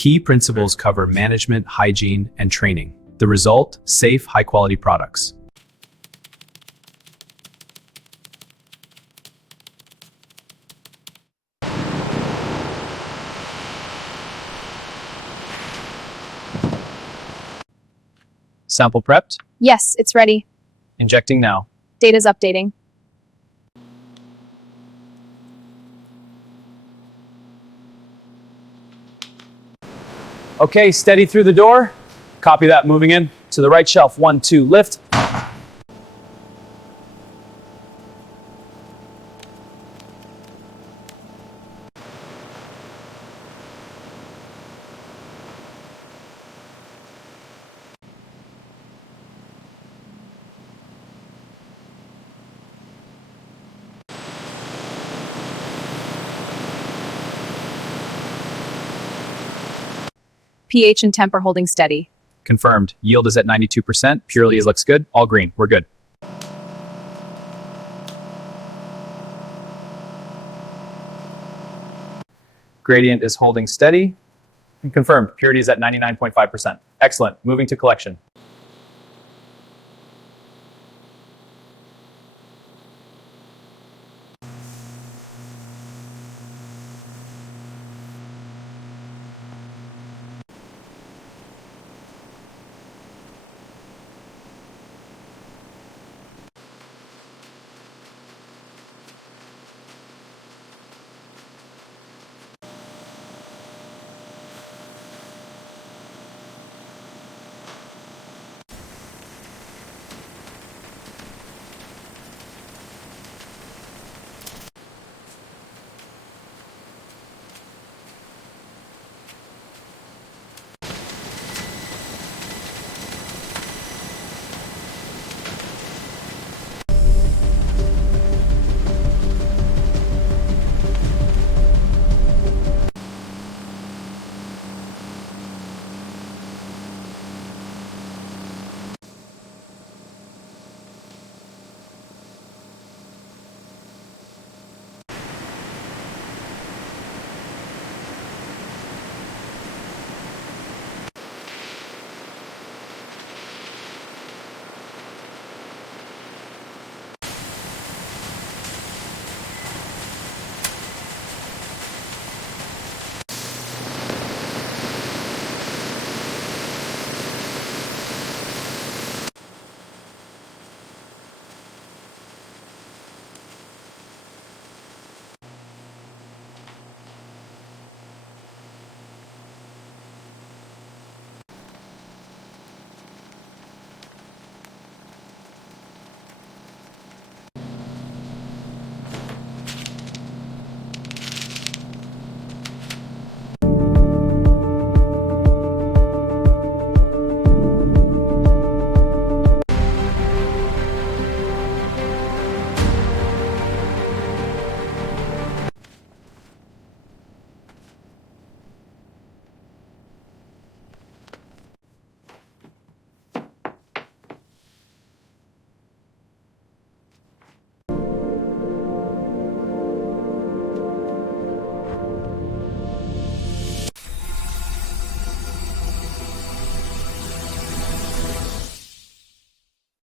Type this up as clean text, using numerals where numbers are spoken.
Key principles cover management, hygiene, and training. The result, safe, high-quality products. Sample prepped? Yes, it's ready. Injecting now. Data's updating. Okay, steady through the door. Copy that, moving in. To the right shelf, 1, 2, lift. pH and temp are holding steady. Confirmed. Yield is at 92%. Purity looks good. All green. We're good. Gradient is holding steady. Confirmed. Purity is at 99.5%. Excellent. Moving to collection.